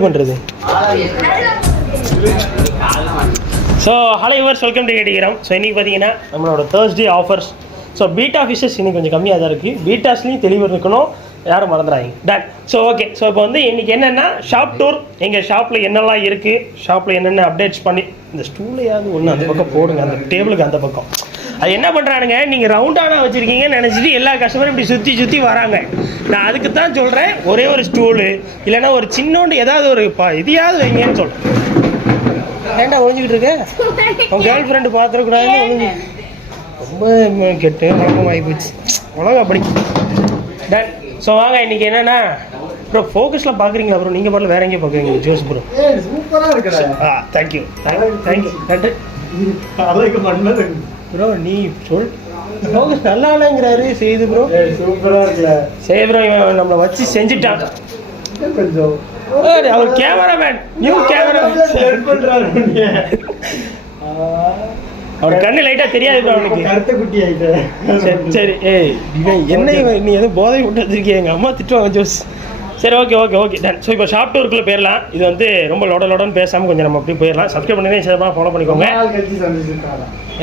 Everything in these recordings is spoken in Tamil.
பண்ணுறது. So hello yours, welcome to கேட்டிக்கிறோம். ஸோ இன்றைக்கி பார்த்தீங்கன்னா நம்மளோட Thursday offers. So betta fishes இன்னைக்கு கொஞ்சம் கம்மியாக தான் இருக்குது. பீட்டாஸ்லேயும் தெளிவு இருக்கணும், யாரும் மறந்துடாங்க. டன். ஸோ ஓகே, ஸோ இப்போ வந்து இன்றைக்கி என்னென்னா ஷாப் டூர். எங்கள் ஷாப்பில் என்னெல்லாம் இருக்குது, ஷாப்பில் என்னென்ன அப்டேட்ஸ் பண்ணி, இந்த ஸ்டூலையாவது ஒன்று அந்த பக்கம் போடுங்க, அந்த டேபிளுக்கு அந்த பக்கம். அது என்ன பண்ணுறானுங்க, நீங்கள் ரவுண்டானா வச்சுருக்கீங்கன்னு நினச்சிட்டு எல்லா கஸ்டமரும் இப்படி சுற்றி சுற்றி வராங்க. நான் அதுக்கு தான் சொல்கிறேன், ஒரே ஒரு ஸ்டூலு இல்லைன்னா ஒரு சின்னோண்டு ஏதாவது ஒரு இதையாவது வைங்கன்னு சொல்கிறேன். ஏன்டா ஒழிஞ்சிக்கிட்டு இருக்க, உன் கேர்ள் ஃப்ரெண்டு பார்த்துடக்கூடாதுன்னு ஒழிஞ்சு ரொம்ப கெட்டு உலகம் ஆகி போச்சு. உலகம் அப்படி. டன். ஸோ வாங்க, இன்றைக்கி என்னென்னா ப்ரோ ஃபோக்கஸ்லாம் பார்க்குறீங்களா ப்ரோ? நீங்கள் பாட்டில் வேற எங்கேயும் பார்க்குறீங்க ஜோஸ் ப்ரோ? சூப்பராக இருக்கு. தேங்க்யூ நன்றி ப்ரோ. நீ சொல், ஃபோக்கஸ் நல்லா இல்லைங்கிறாரு. செய்து ப்ரோ சூப்பராக இருக்குல்ல? சரி ப்ரோ, இவன் நம்மளை வச்சு செஞ்சுட்டான் கொஞ்சம். அவர் கேமராமேன், நியூ கேமராமேன் அவர் கண்ணு லைட்டாக தெரியாது ப்ரோ அவனுக்கு. கருத்த குட்டி ஆகிட்டு. சரி சரி. ஏய் இவன் என்ன, இவன் நீ எதுவும் போதை விட்டு வச்சிருக்கிய, எங்கள் அம்மா திட்டுவாங்க ஜோஸ். சரி okay okay okay done. So இப்போ ஷாப் டூருக்குள்ளே போயிடலாம். இது வந்து ரொம்ப லோடன்னு பேசாமல் கொஞ்சம் நம்ம அப்படி போயிடலாம். சப்ஸ்கிரைப் பண்ணி சேரமாக ஃபாலோ பண்ணிக்கோங்க.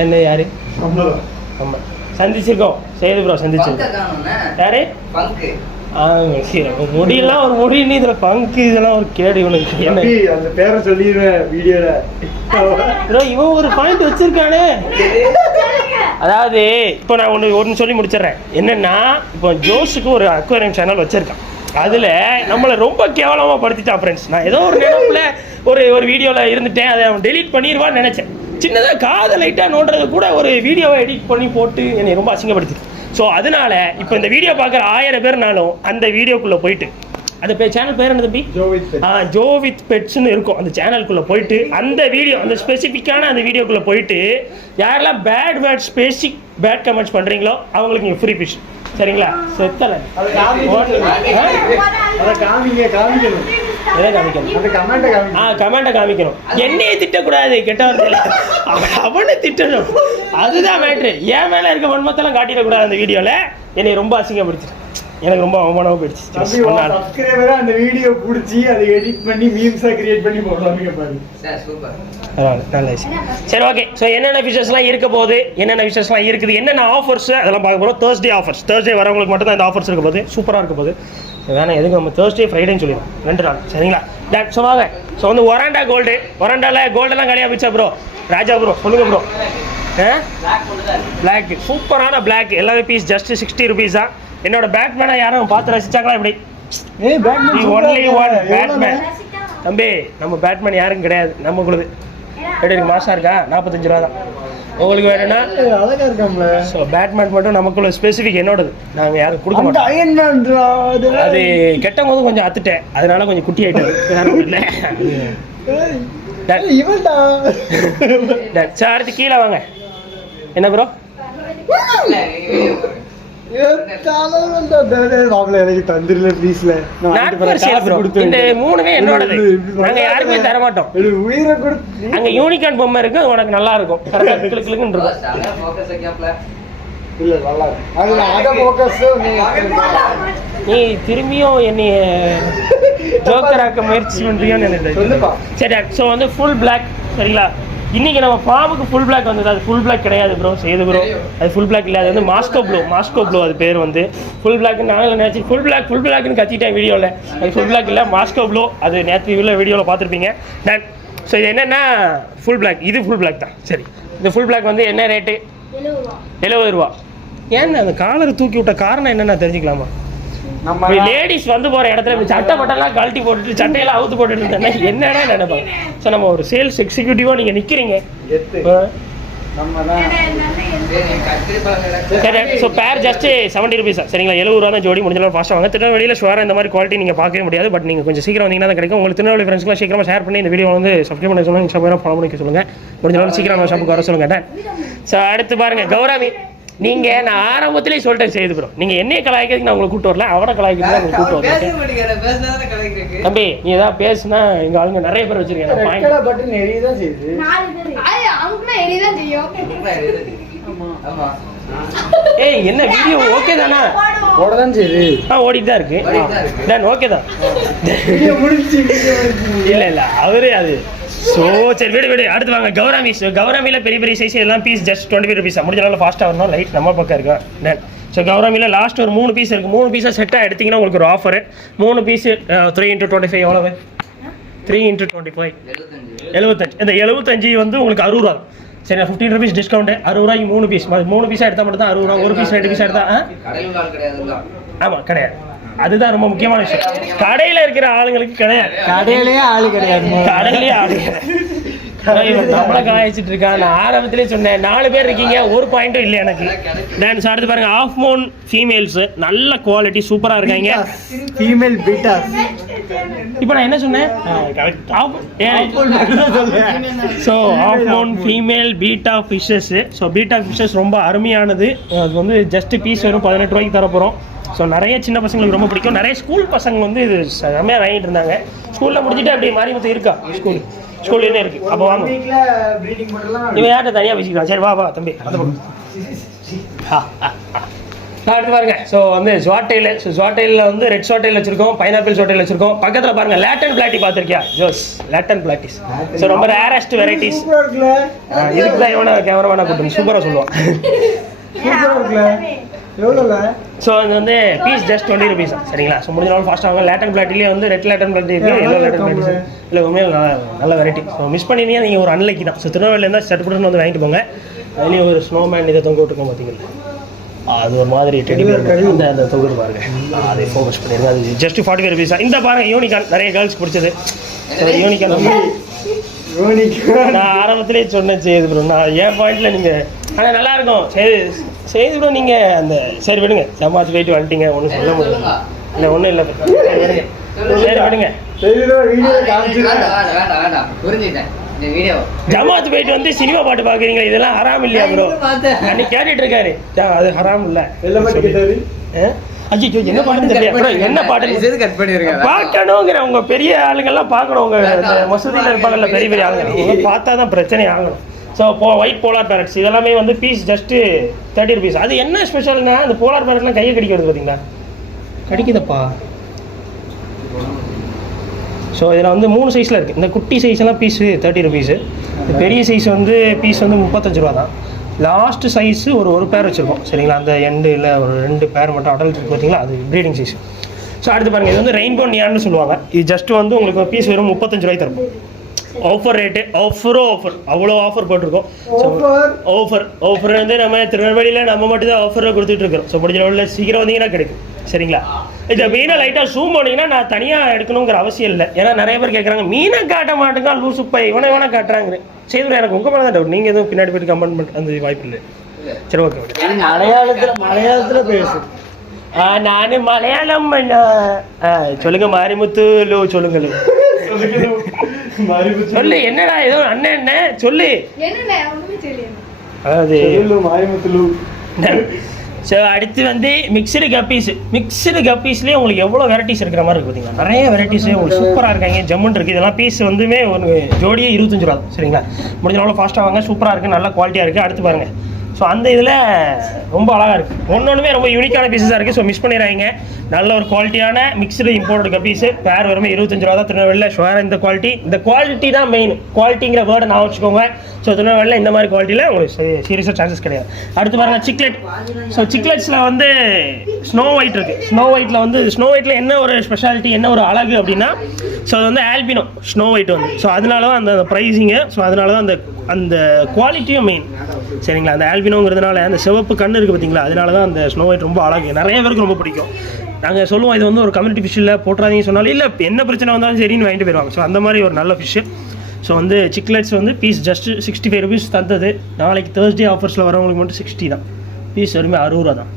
என்ன யாரு? ஆமாம் சந்திச்சிருக்கோம். சேது ப்ரோ சந்திச்சிருக்கோம். யாரு? முடியெல்லாம் ஒரு முடின்னு இதில் பங்கு, இதெல்லாம் ஒரு கேடு இவனுக்கு. என்ன அந்த பேரை சொல்லிடுவேன் வீடியோவில் ப்ரோ. இவன் ஒரு பாயிண்ட் வச்சிருக்கானே. அதாவது இப்போ நான் ஒன்று சொல்லி முடிச்சிடுறேன். என்னென்னா, இப்போ ஜோஸுக்கு ஒரு அக்வேரியம் சேனல் வச்சுருக்கான். அதில் நம்மளை ரொம்ப கேவலமாக படுத்திட்டான் ஃப்ரெண்ட்ஸ். நான் ஏதோ ஒரு நினைப்பில் ஒரு வீடியோவில் இருந்துட்டேன், அதை அவன் டெலீட் பண்ணிடுவான்னு நினச்சேன். சின்னதாக காதை லைட்டாக நோண்டுறது கூட ஒரு வீடியோவை எடிட் பண்ணி போட்டு என்னை ரொம்ப அசிங்கப்படுத்திது. ஸோ அதனால் இப்போ இந்த வீடியோ பார்க்குற 1000 பேர்னாலும் அந்த வீடியோக்குள்ளே போயிட்டு, அந்த சேனல் பேர் என்ன தம்பி? ஜோ வித் பெட்ஸ்ன்னு இருக்கும். அந்த சேனலுக்குள்ளே போயிட்டு அந்த வீடியோ, அந்த ஸ்பெசிஃபிக்கான அந்த வீடியோக்குள்ளே போயிட்டு யாரெல்லாம் பேட் வேர்ட்ஸ் பேட் கமெண்ட்ஸ் பண்ணுறீங்களோ அவங்களுக்கு நீங்கள் ஃப்ரீ ஃபிஷ். சரிங்களா? செத்தலை கமெண்ட்டை காமிக்கணும். என்னையே திட்டக்கூடாது, கெட்டவர்கள் அவனை திட்டணும். அதுதான் மேட்ரு. என் மேலே இருக்க வன்மத்தெல்லாம் காட்டிடக்கூடாது அந்த வீடியோவில். என்னை ரொம்ப அசிங்கப்படுத்திட்டு எனக்கு ரொம்ப அவமானமாக போயிடுச்சு. அந்த வீடியோ பிடிச்சி அதை எடிட் பண்ணி மீம்ஸாக கிரியேட் பண்ணி போடுவாங்க பாரு. நல்ல விஷயம். சரி ஓகே. ஸோ என்னென்ன ஃபிஷஸ்லாம் இருக்க போகுது, என்னென்ன ஃபிஷஸ்லாம் இருக்குது, என்னென்ன ஆஃபர்ஸ், அதெல்லாம் பார்க்க போகிறோம். Thursday offers. தேர்ஸ்டே வரவங்களுக்கு மட்டும் தான் இந்த ஆஃபர்ஸ் இருக்க போகுது. சூப்பராக இருக்க போகுது. வேணாம் எதுக்கு, நம்ம தேர்ஸ்டே ஃப்ரைடேன்னு சொல்லிடுவோம், 2 நாள். சரிங்களா? டேட். ஸோ வாங்க. ஸோ வந்து ஒராண்டா கோல்டு, ஒராண்டாவில் கோல்டெல்லாம் கடையாக போச்சா ப்ரோ? ராஜா ப்ரோ சொல்லுங்க ப்ரோ. பிளாக், சூப்பரான பிளாக். எல்லாமே பீஸ் ஜஸ்ட் 60 rupees தான். என்னோட பேட்மேனை யாரும் பார்த்து ரசிச்சாங்களா? இப்படி ஒன்லி ஒன் பேட்மேன் தம்பி. நம்ம பேட்மேன் யாரும் கிடையாது, நம்ம குழுது. எப்படி இருக்கு? மாசா இருக்கா? 45 ரூபா தான். உங்களுக்கு வேணும்னா அழகா இருக்காம்ல. ஸோ பேட்மேன் மட்டும் நமக்குள்ள ஸ்பெசிஃபிக் என்னோடது, நாங்கள் யாரும் கொடுக்க மாட்டோம். அது கெட்ட போது கொஞ்சம் அத்துட்டேன், அதனால கொஞ்சம் குட்டி ஆயிட்டாரு. இல்லை சார். அடுத்து கீழே வாங்க. என்ன ப்ரோ? யாருமே தர மாட்டோம். அங்க யூனிகார்ன் பொம்மை இருக்கு, உனக்கு நல்லா இருக்கும். நீ திரும்பியும் என்னைய ஜோக்கராக்க முயற்சி பண்றியோன்னு எனக்கு. சரி. ஸோ வந்து ஃபுல் பிளாக். சரிங்களா? இன்னைக்கு நம்ம ஃபார்முக்கு ஃபுல் பிளாக் வந்தது. அது ஃபுல் பிளாக் கிடையாது ப்ரோ. செய்து ப்ரோ, அது ஃபுல் பிளாக் இல்லை. அது வந்து மாஸ்கோ ப்ளூ அது பேர் வந்து. ஃபுல் பிளாக் நாங்கள் நினச்சி ஃபுல் பிளாக்னு கத்திட்டேன் வீடியோவில். அது ஃபுல் பிளாக் இல்லை, மாஸ்கோ ப்ளூ. அது நேற்று உள்ள வீடியோவில் பார்த்துருப்பீங்க. டன். ஸோ இது என்னென்னா ஃபுல் பிளாக், இது ஃபுல் பிளாக் தான். சரி, இந்த ஃபுல் பிளாக் வந்து என்ன ரேட்டு? 70 ரூபா. ஏன்னா அந்த காலரை தூக்கி விட்ட காரணம் என்னென்னா தெரிஞ்சுக்கலாமா? நம்ம லேடிஸ் வந்து போகிற இடத்துல சட்டை பட்டெல்லாம் கழட்டி போட்டுட்டு சட்டையெல்லாம் அவுத்து போட்டுட்டு இருந்தேன்னா என்னடா நினைப்பாங்க. ஸோ நம்ம ஒரு சேல்ஸ் எக்ஸிக்யூட்டிவாக நீங்கள் நிற்கிறீங்க. சரி. ஸோ பேர் ஜஸ்ட் 70 rupees. சரிங்களா? 70 ரூபா தான் ஜோடி. முடிஞ்சாலும் ஃபாஸ்ட்டாக வாங்க. திருநெல்வேலியில் ஷுவராக இந்த மாதிரி குவாலிட்டி நீங்கள் பார்க்கவே முடியாது. பட் நீங்கள் கொஞ்சம் சீக்கிரம் வந்தீங்கன்னா தான் கிடைக்கும். உங்களுக்கு திருநெல்வேலி ஃப்ரெண்ட்ஸ்லாம் சீக்கிரமாக ஷேர் பண்ணி இந்த வீடியோ வந்து சப்ஸ்கிரைப் பண்ண சொல்லுங்கள். இன்ஸ்டாகிராம் ஃபாலோ பண்ணிக்க சொல்லுங்கள். முடிஞ்சாலும் சீக்கிரம் நம்ம ஷாப்புக்கு வர சொல்லுங்கள். ஸோ அடுத்து பாருங்கள் கௌராமி. நீங்கள் நான் ஆரம்பத்திலேயே சொல்லிட்டேன் செய்து ப்ரோ, நீங்கள் என்னைய கலாய்க்கிறதுக்கு நான் உங்களை கூப்பிட்டு வரல, அவனை கலாய்க்கிறதுக்கு தான் உங்களுக்கு கூப்பிட்டு வரேன். தம்பி நீ ஏதாவது பேசுனா எங்கள் ஆளுங்க நிறைய பேர் வச்சிருக்கேன். ஏய் என்ன வீடியோ ஓகே தானா? ஓடதான் சரி. ஓடிட்டு தான் இருக்கு. டன் ஓகே தான். வீடியோ முடிஞ்சு இல்ல அவரே அது. ஸோ சரி விடு அடுத்து வாங்க. கௌராமியில் பெரிய பெரிய சைஸ் எல்லாம் பீஸ் ஜஸ்ட் 25 rupees. முடிஞ்சனால ஃபாஸ்ட்டாக வரணும். லைட் நம்ம பக்கம் இருக்கா. டன். ஸோ கௌராமியில் லாஸ்ட் ஒரு 3 பீஸ் இருக்குது. 3 பீஸாக செட்டாக எடுத்திங்கன்னா உங்களுக்கு ஒரு ஆஃபரு. 3 பீஸு 3x25 எவ்வளவு? 3x25 75. இந்த 75 வந்து உங்களுக்கு 60 ரூபா. சரி 15 rupees டிஸ்கவுண்ட். 60 ரூபாய்க்கு 3 பீஸ். 3 பீஸாக எடுத்தால் மட்டும் தான் 60 ரூபா. ஒரு பீஸ் 2 பீஸ் எடுத்தா ஆமாம் கிடையாது. அதுதான் ரொம்ப முக்கியமான விஷயம். கடையில் இருக்கிற ஆளுங்களுக்கு கிடையாது. கடையிலேயே ஆளு கிடையாது. கடையிலேயே ஆளு நம்மளை காய்ச்சிட்டு இருக்கா. நான் ஆரம்பத்திலே சொன்னேன் 4 பேர் இருக்கீங்க, ஒரு பாயிண்ட்டும் இல்லை எனக்கு. டான்ஸ் அடுத்து பாருங்க. ஆஃப் மோன் ஃபீமேல்ஸ் நல்ல குவாலிட்டி சூப்பராக இருக்காங்க. Female betta. இப்போ நான் என்ன சொன்னேன்? So half moon female betta fishes. So betta fishes ரொம்ப அருமையானது. அது வந்து ஜஸ்ட் பீஸ் வெறும் 18 ரூபாய்க்கு தரப்போகிறோம். ஸோ நிறைய சின்ன பசங்களுக்கு ரொம்ப பிடிக்கும். நிறைய ஸ்கூல் பசங்க வந்து இது செம்மையாக வாங்கிட்டு இருந்தாங்க. ஸ்கூலில் முடிச்சுட்டு அப்படி மாறி மொத்தம் இருக்கா ஸ்கூல் என்ன இருக்குது. அப்போ வாங்க. இவன் யார்கிட்ட தனியாக பேசிக்கலாம். சரி வா தம்பி அந்த பக்கம். அடுத்து பாருங்க. ஸோ வந்து ஸ்வாட்டையில் வந்து ரெட் ஸ்வாட்டைல் வச்சிருக்கோம், பைனாப்பிள் ஸ்வாட்டைல் வச்சிருக்கோம். பக்கத்தில் பாருங்க லேட்டன் பிளாட்டி பார்த்துருக்கியா? ஜோஸ் லேட்டன் பிளாட்டிஸ். ஸோ ரொம்ப ரேரஸ்ட் வெரைட்டிஸ். இதுக்கு தான் இவனை கேமராமேனாக கூட்டம் சூப்பராக சொல்லுவான். ஸோ இது வந்து பீஸ் ஜஸ்ட் 20 rupees தான். சரிங்களா? ஸோ முடிஞ்ச ஃபாஸ்ட்டாக வாங்க. லேட்டன் பிளாட்டிலேயே வந்து ரெட் லேட்டன் பிளாட்டி இருக்குது, எல்லோ லேட்டன் பிளாட்டிஸ் இல்லை உண்மையாக நல்ல வெரைட்டி. ஸோ மிஸ் பண்ணினீங்க நீங்கள் ஒரு அன்லைக்கி தான். ஸோ திருநெல்வேலியில் சட்டுப்புட்டு வந்து வாங்கிட்டு போங்க. அதுலேயும் ஒரு ஸ்னோமேன் இதை தொங்க விட்டுருக்கோம் பார்த்தீங்களா? அது ஒரு மாதிரி அந்த தொகுதி பாருங்க. அதை ஃபோக்கஸ் பண்ணிடுங்க. அது ஜஸ்ட் 45 rupees. இந்த பாருங்க யூனிகான் நிறைய கேர்ள்ஸ்க்கு பிடிச்சது. யூனிகான் நான் ஆரம்பத்திலே சொன்னேன் செய்து ப்ரோ. நான் என் பாயிண்ட்ல நீங்கள் ஆனால் நல்லாயிருக்கும் செய்து ப்ரோ. நீங்கள் அந்த சரி விடுங்க. ஜமாத்து போயிட்டு வந்துட்டீங்க, ஒன்றும் சொல்ல முடியல. இல்லை ஒன்றும் இல்லை. சரி விடுங்க. ஜமாத்து போயிட்டு வந்து சினிமா பாட்டு பார்க்குறீங்களா? இதெல்லாம் ஹராம் இல்லையா ப்ரோ? அன்னைக்கு கேட்டுட்டு இருக்காரு. அது ஹராம் இல்லை. அஜித் என்ன பாட்டுன்னு தெரியல. என்ன பாட்டு பார்க்கணுங்கிற உங்க பெரிய ஆளுங்கெல்லாம் பார்க்கணும். உங்க மசூதியில் இருப்பாங்கல்ல பெரிய பெரிய ஆளுங்க, பார்த்தா தான் பிரச்சனை ஆகணும். ஸோ ஒயிட் போலார் பேரட்ஸ் இதெல்லாமே வந்து பீஸ் ஜஸ்ட்டு 30 rupees. அது என்ன ஸ்பெஷல்னா அந்த போலார் பேரட்லாம் கையை கடிக்கிறது பார்த்தீங்களா? கடிக்குதப்பா. ஸோ இதில் வந்து 3 சைஸில் இருக்குது. இந்த குட்டி சைஸ்லாம் பீஸு 30 rupees. பெரிய சைஸ் வந்து பீஸ் வந்து 35 ரூபா தான். லாஸ்ட் சைஸு ஒரு பேர் வச்சுருக்கோம். சரிங்களா? அந்த எண்டு இல்லை ஒரு 2 பேர் மட்டும் அடல்ட் இருக்குது பார்த்தீங்களா? அது ப்ரீடிங் சைஸ். ஸோ அடுத்து பாருங்கள். இது வந்து ரெயின்போ நியான்னு சொல்லுவாங்க. இது ஜஸ்ட் வந்து உங்களுக்கு பீஸ் வெறும் 35 ரூபாய்க்கு தருப்போம். ஆஃபர் ரேட்டு ஆஃபர் அவ்வளோ ஆஃபர் போட்டிருக்கோம். ஆஃபர் வந்து நம்ம திருநெல்வேலியில் நம்ம மட்டும் தான் ஆஃபராக கொடுத்துட்ருக்கோம். ஸோ முடிஞ்ச லெவலில் சீக்கிரம் வந்தீங்கன்னா கிடைக்கும். சரிங்களா? இந்த மீனை லைட்டாக ஜூம் பண்ணிங்கன்னா நான் தனியாக எடுக்கணுங்கிற அவசியம் இல்லை. ஏன்னா நிறைய பேர் கேட்குறாங்க மீனை காட்ட மாட்டேங்க லூசுப்பை இவனை காட்டுறாங்க. சரி எனக்கு உங்கள் மேலே தான் டவுட். நீங்கள் எதுவும் பின்னாடி போய்ட்டு கமெண்ட் பண்ண அந்த வாய்ப்பு இல்லை. சரி ஓகே. மலையாளத்தில் பேசு. நான் மலையாளம் சொல்லுங்க மாரிமுத்து லோ சொல்லுங்க. சொல்லு என்னடா ஏதோ அண்ணன் என்ன சொல்லு. அதாவது ஸோ அடுத்து வந்து மிக்சடு கப்பீஸ்லேயே உங்களுக்கு எவ்வளோ வெரைட்டிஸ் இருக்கிற மாதிரி இருக்குது பார்த்தீங்களா? நிறைய வெரைட்டிஸே உங்களுக்கு சூப்பராக இருக்காங்க. ஜம்முன் இருக்குது. இதெல்லாம் பீஸ் வந்துமே ஒரு ஜோடியே 25 ரூபா. சரிங்களா? முடிஞ்ச எவ்வளோ ஃபாஸ்ட்டாக வாங்க. சூப்பராக இருக்குது, நல்ல குவாலிட்டியாக இருக்குது. அடுத்து பாருங்கள். ஸோ அந்த இதில் ரொம்ப அழகாக இருக்குது. ஒன்றுமே ரொம்ப யூனிக்கான பீஸஸாக இருக்குது. ஸோ மிஸ் பண்ணிடுறாங்க. நல்ல ஒரு குவாலிட்டியான மிக்சடு இம்போர்ட்டட் கப்பீஸு. பேர் வருமே 25 ரூபா தான். திருநெல்வேலியில் ஷுவராக இந்த குவாலிட்டி தான் மெயின். குவாலிட்டிங்கிற வேர்டை நான் வச்சுக்கோங்க. ஸோ திருநெல்வேலியில் இந்த மாதிரி குவாலிட்டியில் உங்களுக்கு சீரியஸாக சான்சஸ் கிடையாது. அடுத்து பாருங்கள் சிக்லெட். ஸோ சிக்லெட்ஸில் வந்து ஸ்னோ ஒயிட் இருக்குது. ஸ்னோ ஒயிட்டில் என்ன ஒரு ஸ்பெஷாலிட்டி, என்ன ஒரு அழகு அப்படின்னா, ஸோ அது வந்து ஆல்பினோ ஸ்னோ ஒயிட் வந்து. ஸோ அதனால தான் அந்த ப்ரைஸிங்கு. ஸோ அதனால தான் அந்த குவாலிட்டியும் மெயின். சரிங்களா? அந்த ஆல்பினோங்கிறதுனால அந்த சிவப்பு கண்ணு இருக்குது பார்த்தீங்களா? அதனால தான் அந்த ஸ்னோ ஒயிட் ரொம்ப அழகு. நிறைய பேருக்கு ரொம்ப பிடிக்கும். நாங்கள் சொல்லுவோம் இது வந்து ஒரு கம்யூனிட்டி ஃபிஷ்ஷில் போட்டுறாதீங்க சொன்னாலும் இல்லை என்ன பிரச்சனை வந்தாலும் சரின்னு வாங்கிட்டு போயிடுவாங்க. ஸோ அந்த மாதிரி ஒரு நல்ல ஃபிஷ்ஷு. ஸோ வந்து சிக்லெட்ஸ் வந்து பீஸ் ஜஸ்ட்டு 65 rupees தந்தது. நாளைக்கு தேர்ஸ்டே ஆஃபர்ஸில் வரவங்களுக்கு மட்டும் 60 தான். பீஸ் வருமே 60 ரூபா தான்.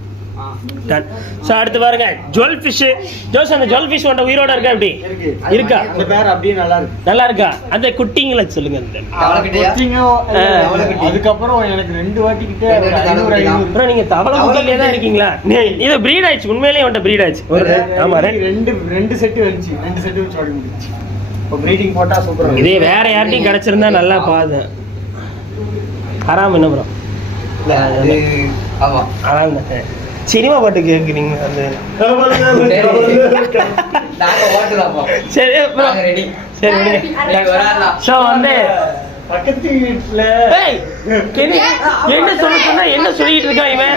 டன். ஸோ அடுத்து பாருங்க ஜுவல் ஃபிஷ்ஷு. ஜோஸ் அந்த ஜுவல் ஃபிஷ் உண்ட உயிரோட இருக்கா? எப்படி இருக்கா? அந்த பேர் அப்படியே நல்லா இருக்கா? அந்த குட்டிங்களை சொல்லுங்க. அதுக்கப்புறம் எனக்கு 2 வாட்டி கிட்ட அப்புறம் நீங்க தவளை குட்டிலே தான் இருக்கீங்களா? இது ப்ரீட் ஆயிடுச்சு. உண்மையிலேயே உண்ட ப்ரீட் ஆயிடுச்சு. ஆமா ரெண்டு செட்டு வந்துச்சு. 2 செட்டு வச்சு ஓடி முடிச்சு. இப்போ ப்ரீடிங் போட்டா சூப்பரா. இதே வேற யார்ட்டையும் கிடைச்சிருந்தா நல்லா பாது. ஹராம் என்ன ப்ரோ? ஆமா அதான் சினிமா பாட்டு கேட்குறீங்க அந்த நாங்க ஓட்டுதான் சரி ரெடி சரி விடுங்க. ஸோ வந்து பக்கத்து வீட்டுல ஏய், என்ன சொல்ல சொன்னா என்ன சொல்லிட்டு இருக்கான் இவன்?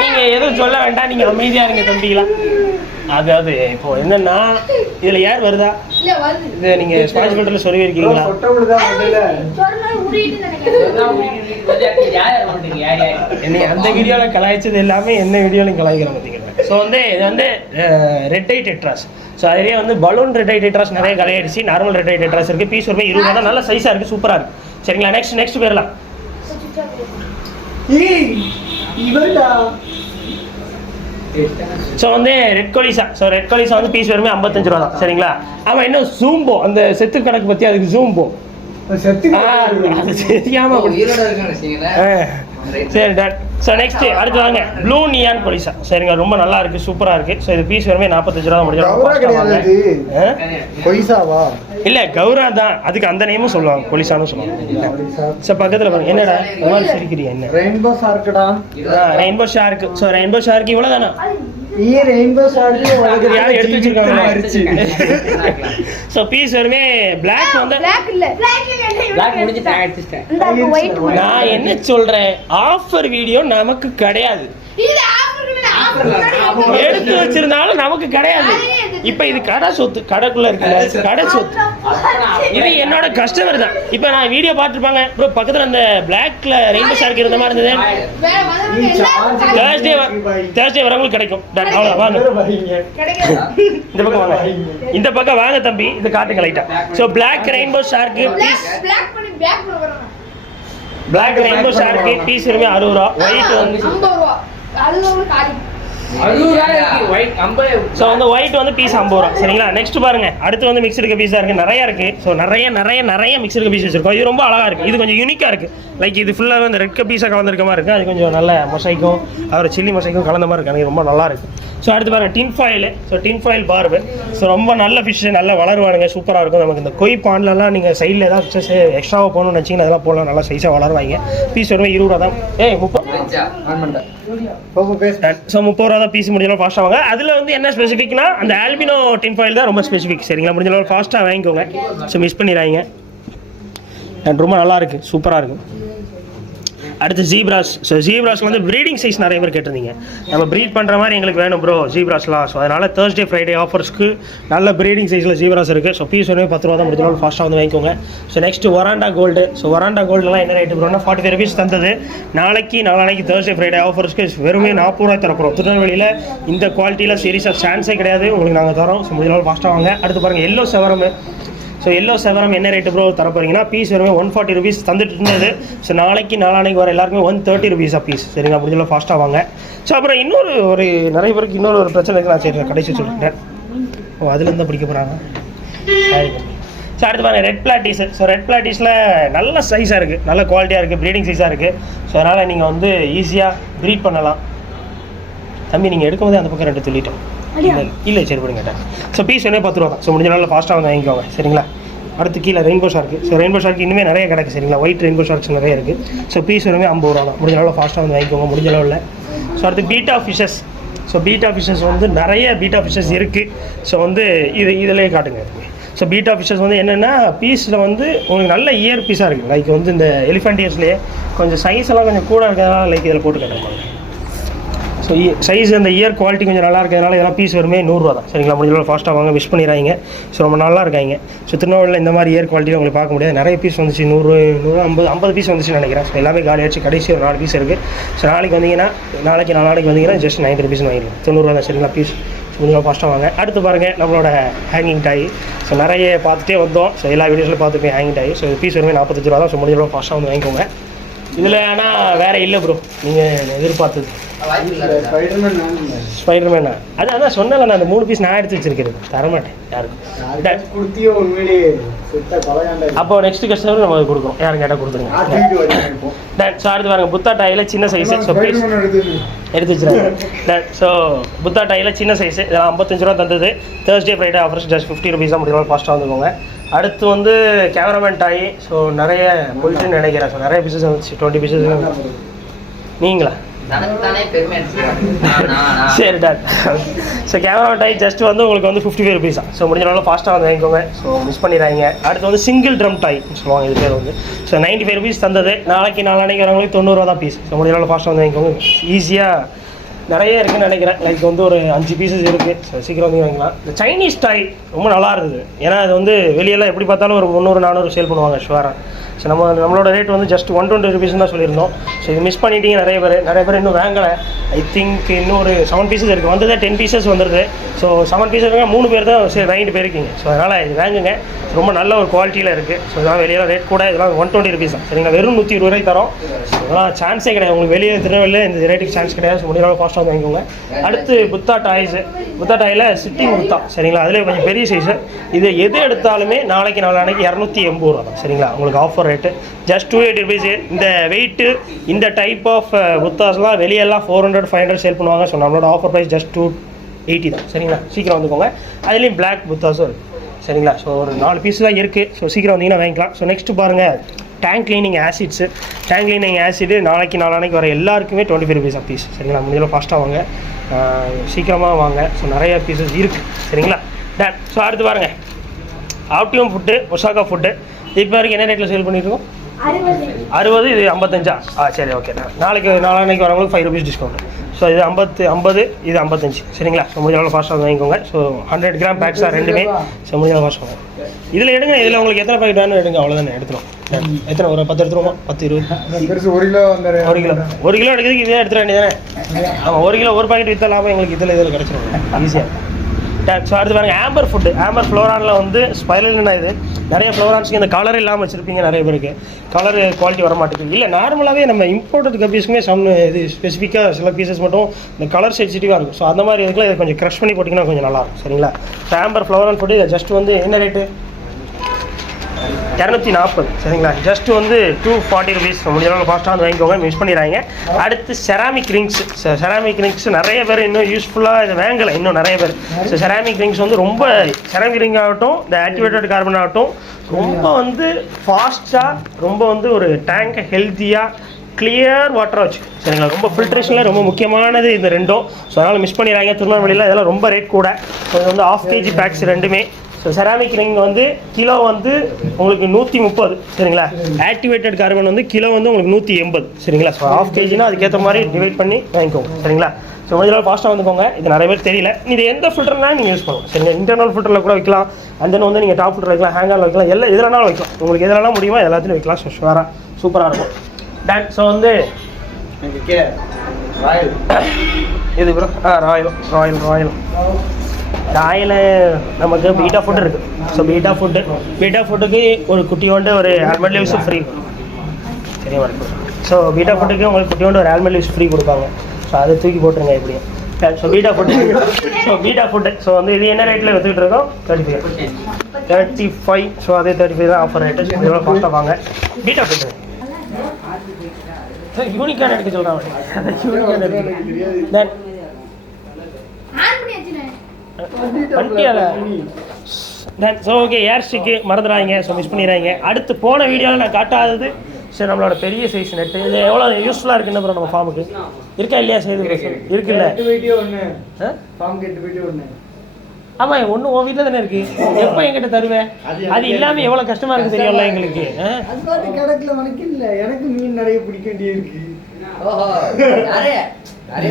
நீங்க எதுவும் சொல்ல வேண்டாம், நீங்க அமைதியா இருங்க தம்பிகளா. அதாவது இப்போ என்னன்னா இதுல யார் வருதா? இது நீங்க ஸ்பான்ஸ் பண்றதுல சொல்லி இருக்கீங்களா? சொட்டவுடுதான் முதல்ல. என்னை அந்த வீடியோல கலாய்ச்சது எல்லாமே என்ன வீடியோலையும் கலாய்க்கிற பார்த்தீங்கன்னா. ஸோ வந்து இது வந்து ரெட் ஐ டெட்ராஸ். ஸோ அதுலேயே வந்து பலூன் ரெட் ஐ டெட்ராஸ் நிறைய கலையாடிச்சு. நார்மல் ரெட் ஐ டெட்ராஸ் இருக்குது. பீஸ் ஒரு 20 தான். நல்ல சைஸாக இருக்குது, சூப்பராக இருக்குது. சரிங்களா, நெக்ஸ்ட் போயிடலாம். ஏய் இவன்டா ஸோ வந்து ரெட் கோலிசா. ஸோ ரெட் கோலிசா வந்து பீஸ் வெறுமே 55 ரூபா தான். சரிங்களா. அவன் இன்னும் ஜூம்போ அந்த செத்து கணக்கு பற்றி அதுக்கு ஜூம்போ செத்து அது தெரியாம ஈரோட இருக்குன்னு வச்சுக்கீங்களேன். சரி டன். ஸோ நெக்ஸ்ட் அடுத்து வாங்க ப்ளூ நியான் கொலிசா. சரிங்க, ரொம்ப நல்லா இருக்கு, சூப்பரா இருக்கு. ஸோ இது பீஸ் வருமே 45 ரூபா கௌரா கிடையாது முடிஞ்சிடும். கொய்சாவா? இல்ல கௌரா தான், அதுக்கு அந்த நேமும் சொல்லுவாங்க, கொலிசான்னு சொல்லுவாங்க. ஸோ பக்கத்துல பாருங்க, என்னடா இந்த மாதிரி சிரிக்கிறீங்க? என்ன ரெயின்போ ஷார்க்குடா? Rainbow shark. So rainbow shark இவ்வளவுதானா? ரெயின்போ ஷார்க்கு உனக்கு யாரும் எடுத்து வச்சிருக்காங்க. ஸோ பீஸ் வருமே பிளாக் வந்து நான் என்ன சொல்றேன், ஆஃபர் வீடியோ நமக்கு கிடையாது. எடுத்து வச்சிருந்தாலும் நமக்கு கிடையாது. இப்ப இது கடை சொத்து, கடைக்குள்ள இருக்குல்ல கடை சொத்து. இது என்னோட கஸ்டமர் தான். இப்ப நான் வீடியோ பார்த்துருப்பாங்க ப்ரோ, பக்கத்துல அந்த பிளாக்ல ரெயின்போ ஷார்க் இருந்த மாதிரி இருந்தது. தேர்ஸ்டே வரவங்களுக்கு கிடைக்கும். இந்த பக்கம் வாங்க, இந்த பக்கம் வாங்க தம்பி, இது காட்டுங்க லைட்டா. So black rainbow shark piece, black rainbow shark piece வருமே 60 ரூபா. ஒயிட் வந்து ஸோ வந்து ஒயிட் வந்து பீஸ் 50 ரூபா. சரிங்களா, நெக்ஸ்ட் பாருங்க. அடுத்து வந்து மிக்ஸ் இருக்க பீஸாக இருக்குது, நிறையா இருக்குது. ஸோ நிறைய மிக்ஸ் இருக்க பீஸ் வச்சிருக்கோம். இது ரொம்ப அழகாக இருக்குது, இது கொஞ்சம் யூனிக்காக இருக்குது. லைக் இது ஃபுல்லாகவே வந்து ரெட் பீஸாக கலந்துருக்க மாதிரி இருக்குது. அது கொஞ்சம் நல்ல மொசைக்கும் அவர் சில்லி மொசைக்கும் கலந்த மாதிரி இருக்குது, ரொம்ப நல்லா இருக்குது. ஸோ அடுத்து பாருங்க tin foil. So tin foil barb. So ரொம்ப நல்ல ஃபிஷ், நல்லா வளருவானுங்க, சூப்பராக இருக்கும். நமக்கு இந்த கொய் பாண்ட்லலாம் நீங்கள் சைடில் ஏதாவது ஃபிஷஸ் எக்ஸ்ட்ராவாக போகணும்னு நினச்சிங்கன்னா அதெல்லாம் போகலாம், நல்லா சைஸாக வளருவாங்க. பீஸ் வருமே 20 ரூபா தான். 30 ரூபா தான் பீஸ். முடிஞ்சளவு ஃபாஸ்ட்டாக வாங்க. அதில் வந்து என்ன ஸ்பெசிஃபிக்னா அந்த ஆல்பினோ டின் ஃபாயில் தான் ரொம்ப ஸ்பெசிஃபிக். சரிங்களா, முடிஞ்சளவு ஃபாஸ்ட்டாக வாங்கிக்கோங்க. ஸோ மிஸ் பண்ணிடுறாங்க. அண்ட் ரொம்ப நல்லா இருக்குது, சூப்பராக இருக்கும். அடுத்து ஜீப்ராஸ். ஸோ ஜீப்ராஸ் வந்து ப்ரீடிங் சைஸ் நிறைய பேர் கேட்டிருந்தீங்க. நம்ம ப்ரீட் பண்ணுற மாதிரி எங்களுக்கு வேணும் ப்ரோ ஜீப்ராஸ்லாம். ஸோ அதனால் தேர்ஸ்டே ஃப்ரைடே ஆஃபர்ஸ்க்கு நல்ல ப்ரீடிங் சைஸில் ஜீப்ராஸ் இருக்குது. ஸோ பீஸ் வேணும் 10 ரூபா தான். முடிஞ்சளவு ஃபாஸ்ட்டாக வந்து வாங்கிக்கோங்க. So next oranda gold. So oranda கோல்டுலாம் என்ன ரேட்டு ப்ரோனா 45 ருபீஸ் தந்தது. நாளைக்கு தேர்ஸ்டே ஃப்ரைடே ஆஃபர்ஸ்க்கு வெறுமே 40 ரூபாய் தரப்போம். திருநெல்வேலியில் இந்த குவாலிட்டியில் சீரியஸாக சான்ஸே கிடையாது, உங்களுக்கு நாங்கள் தரோம். ஸோ முடிஞ்சளவு ஃபாஸ்ட்டாக வாங்க. அடுத்து பாருங்கள் எல்லோ செவரம். ஸோ எல்லோ செவரம் என்ன ரேட்டு ப்ரோ தர போகிறீங்கன்னா பீஸ் வருமே 140 ருபீஸ் தந்துட்டு இருந்தது. ஸோ நாளைக்கு வர எல்லாருக்குமே 130 ருபீஸாக பீஸ். சரிங்களா, முடிஞ்சளவு ஃபாஸ்ட்டாக வாங்க. ஸோ அப்புறம் நிறைய பேருக்கு இன்னொரு பிரச்சனை இருக்குது, நான் சரி கடைசி சொல்லிட்டேன். ஓ அதுலேருந்து தான் பிடிக்க போகிறாங்க. சரி. ஸோ அடுத்து பாருங்கள் ரெட் பிளாட்டிஸ். ஸோ ரெட் பிளாட்டிஸில் நல்ல சைஸாக இருக்குது, நல்ல குவாலிட்டியாக இருக்குது, ப்ரீடிங் சைஸாக இருக்குது. ஸோ அதனால் நீங்கள் வந்து ஈஸியாக ப்ரீட் பண்ணலாம். தம்பி நீங்கள் எடுக்கும்போதே அந்த பக்கம் 2 சொல்லிட்டோம். இல்லை சரி போடுங்க கேட்டேன். ஸோ பீஸ் வேணே 10 ரூபா தான். ஸோ முடிஞ்ச நாளில் ஃபாஸ்ட்டாக வந்து வாங்கிக்கோங்க. சரிங்களா, அடுத்து கீழே rainbow shark. So rainbow shark இன்னுமே நிறைய கிடக்கு. சரிங்களா, ஒயிட் ரெயின்போ ஷார்க்ஸ் நிறைய இருக்குது. ஸோ பீஸ் வேணுமே 50 ரூபா தான். முடிஞ்ச நாளில் ஃபாஸ்ட்டாக வந்து வாங்கிக்கோங்க, முடிஞ்ச அளவில். ஸோ அடுத்து beta fishes. So betta fishes வந்து நிறைய பீட்டா ஃபிஷஸ் இருக்குது. ஸோ வந்து இதிலே காட்டுங்க. ஸோ பீட்டா ஃபிஷஸ் வந்து என்னென்னா பீஸில் வந்து உங்களுக்கு நல்ல இயர் பீஸாக இருக்குது. லைக் வந்து இந்த எலிஃபென்ட் இயர்ஸ்லேயே கொஞ்சம் சைஸ் எல்லாம் கொஞ்சம் கூட இருக்கிறதுனால லைக் இதில் போட்டு கேட்டாங்க. ஸோ சைஸ் அந்த இயர் குவாலிட்டி கொஞ்சம் நல்லா இருக்கிறதுனால இதெல்லாம் பீஸ் வருமே 100 ரூபா தான். சரிங்களா, முடிஞ்சளவு ஃபாஸ்ட்டாக வாங்க, மிஸ் பண்ணிடுறாங்க. ஸோ ரொம்ப நல்லா இருக்காங்க. ஸோ திருநெல்வேலியில் இந்த மாதிரி இயர் குவாலிட்டியில் உங்களுக்கு பார்க்க முடியாது. நிறைய பீஸ் வந்துச்சு, 150 பீஸ் வந்துச்சுன்னு நினைக்கிறேன். ஸோ எல்லாமே காலி ஆச்சு, கடைசி ஒரு 4 பீஸ் இருக்குது. ஸோ நாளைக்கு வந்தீங்கன்னா ஜஸ்ட் 90 ருபீஸ் வாங்கிக்கலாம், 90 ரூபா தான். சரிங்களா, பீஸ் முடிஞ்சளவு ஃபாஸ்ட்டாக வாங்க. அடுத்து பாருங்கள் நம்மளோட ஹேங்கிங் டாய். ஸோ நிறைய பார்த்துட்டே வந்தோம். ஸோ எல்லா வீடியோஸில் பார்த்துருப்பேன் ஹேங்கிங் டாய். ஸோ பீஸ் வருமே 45 ரூபா தான். ஸோ முடிஞ்சளவு ஃபாஸ்ட்டாக வந்து வாங்கிக்கோங்க. இதில் ஆனால் வேறு இல்லை ப்ரோ, நீங்கள் எதிர்பார்த்தது ஸ்பைடர்மேனா? அதான் சொன்னல, நான் அந்த 3 பீஸ் நான் எடுத்து வச்சிருக்கேன், தரமாட்டேன் யாருக்கும். அப்போ நெக்ஸ்ட் கஸ்டமர் நம்ம கொடுக்குறோம், யாரும் கேட்டால் கொடுத்துருங்க. ஸோ அடுத்து பாருங்க புத்தா டாயில் சின்ன சைஸு. ஸோ பீஸ் எடுத்து வச்சுருங்க. ஸோ புத்தா டாயில் சின்ன சைஸு, இதெல்லாம் 55 ரூபா தந்தது. Thursday Friday offers just 50 rupees தான். முடியும் ஃபாஸ்ட்டாக வந்துக்கோங்க. அடுத்து வந்து கேமராமேன் டாய். ஸோ நிறைய போயிட்டுன்னு நினைக்கிறேன். ஸோ நிறைய பீசஸ் வந்துச்சு, 20 பீசஸ். நீங்களா? தனக்குத்தானே பெருமை அடிச்சுக்கிறேன். சரி டாட். ஸோ கேமரா டை ஜஸ்ட் வந்து உங்களுக்கு வந்து 55 ருபீஸா. ஸோ முடிஞ்ச ஃபாஸ்ட்டாக வந்து வாங்கிக்கோங்க. ஸோ மிஸ் பண்ணிடுறாங்க. அடுத்து வந்து சிங்கிள் ட்ரம் டை சொல்லுவாங்க இது பேர் வந்து. ஸோ 95 ருபீஸ் தந்தது. நாளைக்கு வரவங்களுக்கு 90 ரூபா தான் பீஸ். ஸோ முடிஞ்ச ஃபாஸ்ட்டாக வந்து வாங்கிக்கோங்க. ஈஸியாக நிறைய இருக்குன்னு நினைக்கிறேன். லைக் வந்து ஒரு 5 பீசஸ் இருக்குது. ஸோ சீக்கிரம் வந்து வாங்கிக்கலாம். இந்த சைனீஸ் டாய் ரொம்ப நல்லா இருக்குது. ஏன்னா அது வந்து வெளியெல்லாம் எப்படி பார்த்தாலும் ஒரு 300-400 சேல் பண்ணுவாங்க ஷுவராக. ஸோ நம்மளோட ரேட் வந்து ஜஸ்ட் 120 ருபீஸ் தான் சொல்லியிருந்தோம். ஸோ இது மிஸ் பண்ணிட்டீங்க நிறைய பேர் இன்னும் வாங்கலை. ஐ திங்க் இன்னும் ஒரு 7 பீசஸ் இருக்குது. வந்ததே 10 பீசஸ் வந்துடுது. ஸோ 7 பீசஸ் இருக்காங்க, 3 பேர் தான் சரி வாங்கிட்டு போயிருக்கீங்க. ஸோ அதனால் இது வாங்குங்க. ரொம்ப நல்ல ஒரு குவாலிட்டியில் இருக்குது. ஸோ இதெல்லாம் வெளியெல்லாம் ரேட் கூட இதெல்லாம் 120 ருபீஸ் தான். சரிங்களா? வெறும் 120 ரூபாய்க்கு தரோம். இதெல்லாம் சான்ஸே கிடையாது உங்களுக்கு. வெளியே திருநெல்வேலியில் இந்த ரேட்டுக்கு சான்ஸ் கிடையாது. ஸோ முடியாத ஃபாஸ்ட்டாக வந்து வாங்கிக்கோங்க. அடுத்து Buddha toys. Buddha toil sitting Buddha. சரிங்களா? அதிலே கொஞ்சம் பெரிய சைஸு. இது எது எடுத்தாலுமே நாளைக்கு 280 ரூபா தான். சரிங்களா? உங்களுக்கு ஆஃபர் ரேட்டு ஜஸ்ட் 280 ருபீஸ். இந்த வெயிட்டு இந்த டைப் ஆஃப் புத்தாஸ்லாம் வெளியெல்லாம் 400-500 சேல் பண்ணுவாங்க. ஸோ நம்மளோட ஆஃபர் ப்ரைஸ் ஜஸ்ட் 280 தான். சரிங்களா? சீக்கிரம் வந்துக்கோங்க. அதுலேயும் பிளாக் புத்தாஸும் இருக்குது. சரிங்களா? ஸோ ஒரு 4 பீஸ் தான் இருக்குது. ஸோ சீக்கிரம் வந்தீங்கன்னா வாங்கிக்கலாம். ஸோ நெக்ஸ்ட்டு பாருங்கள், tank cleaning acids. Tank cleaning acid நாளைக்கு வர எல்லாருக்குமே 25 ருபீஸ் பீஸ். சரிங்களா? முடிஞ்சளவு ஃபாஸ்ட்டாக வாங்க, சீக்கிரமாக வாங்க. ஸோ நிறைய பீசஸ் இருக்குது. சரிங்களா? டன். ஸோ அடுத்து பாருங்கள், ஆப்டியம் ஃபுட்டு, ஒசாகா ஃபுட்டு. இப்போ வரைக்கும் என்ன ரேட்டில் சேல் பண்ணிட்டுருக்கோம்? 60. இது 55. சரி, ஓகே. நாளைக்கு வரவங்களுக்கு 5 ருபீஸ் டிஸ்கவுண்ட். ஸோ இது 50, இது 55. சரிங்களா? ஸோ முடிஞ்சளவு ஃபாஸ்ட்டாக வாங்கிக்கோங்க. ஸோ 100 கிராம் பேக்ஸாக ரெண்டுமே. ஸோ முடிஞ்சளவு ஃபாஸ்ட்டாக வாங்க. இதில் எடுங்க. இதில் உங்களுக்கு எத்தனை பாக்கெட் வேணும் எடுங்க. அவ்வளோதானே எடுத்துரும். எத்தனை ஒரு 10 எடுத்துருவோமா? 10, 20, 1 கிலோ. 1 கிலோ எடுக்கிறதுக்கு இதே எடுத்துட வேண்டியதானே? ஆமாம், 1 கிலோ ஒரு பாக்கெட் விற்றா லாபம் எங்களுக்கு இதில் கிடச்சிரும் ஈஸியாக. ஸோ அடுத்து பாருங்க, ஆம்பர் ஃபுட்டு. ஆம்பர் ஃப்ளோரானில் வந்து ஸ்பைரல்னா இது நிறைய ஃப்ளோரான்ஸ்க்கு இந்த கலர் இல்லாமல் வச்சுருப்பீங்க. நிறைய பேருக்கு கலர் குவாலிட்டி வர மாட்டேங்குது. இல்லை, நார்மலாகவே நம்ம இம்போர்ட்டட் கப்பீஸ்க்குமே இது ஸ்பெசிஃபிக்காக சில பீசஸ் மட்டும் இந்த கலர் சென்சிட்டிவாக இருக்கும். ஸோ அந்த மாதிரி இதுக்குலாம் இதை கொஞ்சம் க்ரஷ் பண்ணி போட்டிங்கன்னா கொஞ்சம் நல்லாயிருக்கும். சரிங்களா? ஸோ ஆம்பர் ஃப்ளோரான் ஃபுட்டு இதை ஜஸ்ட் வந்து என்ன ரேட்டு? 240. சரிங்களா? ஜஸ்ட் வந்து 240 ருபீஸ். முடிஞ்சளவு ஃபாஸ்ட்டாக வந்து வாங்கிக்கோங்க. மிஸ் பண்ணிடுறாங்க. அடுத்து செராமிக் ரிங்ஸ். செராமிக் ரிங்ஸ் நிறைய பேர் இன்னும் யூஸ்ஃபுல்லாக இதை வாங்கலை. இன்னும் நிறைய பேர். ஸோ செராமிக் ரிங்ஸ் வந்து ரொம்ப செராமிக் ரிங் ஆகட்டும், இந்த ஆக்டிவேட்டட் கார்பன் ஆகட்டும், ரொம்ப வந்து ஃபாஸ்ட்டாக, ரொம்ப வந்து ஒரு டேங்கை ஹெல்த்தியாக கிளியர் வாட்டராக வச்சு. சரிங்களா? ரொம்ப ஃபில்ட்ரேஷனில் ரொம்ப முக்கியமானது இந்த ரெண்டும். ஸோ அதனால் மிஸ் பண்ணிடுறாங்க. திருநெல்வேலியில் இதெல்லாம் ரொம்ப ரேட் கூட. ஸோ இது வந்து 1/2 kg பேக்ஸ் ரெண்டுமே. ஸோ செராமிக் ரிங் வந்து கிலோ வந்து உங்களுக்கு 130. சரிங்களா? ஆக்டிவேட்டட் கார்பன் வந்து கிலோ வந்து உங்களுக்கு 180. சரிங்களா? ஸோ 1/2 kgனா அதுக்கேற்ற மாதிரி டிவைட் பண்ணி வாங்கிக்கோங்க. சரிங்களா? ஸோ கொஞ்சம் ஃபாஸ்ட்டாக வந்துக்கோங்க. இது நிறைய பேர் தெரியல. இது எந்த ஃபில்டர்னாலும் நீங்கள் யூஸ் பண்ணலாம். சரிங்களா? இன்டர்னல் ஃபில்டரில் கூட வைக்கலாம். அண்ட் தென் வந்து நீங்கள் டாப் ஃபில்டர் வைக்கலாம், ஹேங்கரில் வைக்கலாம், எல்லாம் எதுலனாலும் வைக்கலாம். உங்களுக்கு எதுலலாம் முடியுமோ எல்லாத்தையும் வைக்கலாம். ஸோ ஷுவராக சூப்பராக இருக்கும். டன். ஸோ வந்து இது ப்ரோ ராயல் நமக்கு பீட்டா ஃபுட் இருக்குது. ஸோ பீட்டா ஃபுட்டுக்கு ஒரு குட்டியோண்டு ஒரு ஆல்மண்ட் லீவ்ஸ் ஃப்ரீ. சரியா இருக்கும். ஸோ பீட்டா ஃபுட்டுக்கு உங்களுக்கு குட்டியோண்டு ஒரு ஆல்மண்ட் லீவ்ஸ் ஃப்ரீ கொடுப்பாங்க. ஸோ அதை தூக்கி போட்டுருங்க எப்படியும். So beta food. ஸோ வந்து இது என்ன ரேட்டில் விற்றுக்கிட்டு இருக்கோம்? 35. ஸோ அதே 35 தான் ஆஃபர் ரேட்டு. எவ்வளோ ஃபாஸ்ட்டாக வாங்க. பீட்டா ஃபுட்டு யூனிக்கான எடுக்க சொல்கிறாங்க. யூனிக்கான எடுக்க ஸோ ஓகே. ஏர் ஸ்டிக்கு மறந்துடாங்க. ஸோ மிஸ் பண்ணிடுறாங்க. அடுத்து போன வீடியோவில் நான் காட்டாதது சரி நம்மளோட பெரிய சைஸ் நெட்டு. இது எவ்வளோ யூஸ்ஃபுல்லாக இருக்குன்னு அப்புறம் நம்ம ஃபார்முக்கு இருக்கா இல்லையா? செய்து இருக்குல்ல? ஆமாம், ஒன்று உன் வீட்டில் தானே இருக்குது. எப்போ என்கிட்ட தருவேன்? அது இல்லாமல் எவ்வளோ கஷ்டமாக இருக்குது தெரியும்ல எங்களுக்கு. எனக்கு மீன் நிறைய பிடிக்க வேண்டியிருக்கு. நிறைய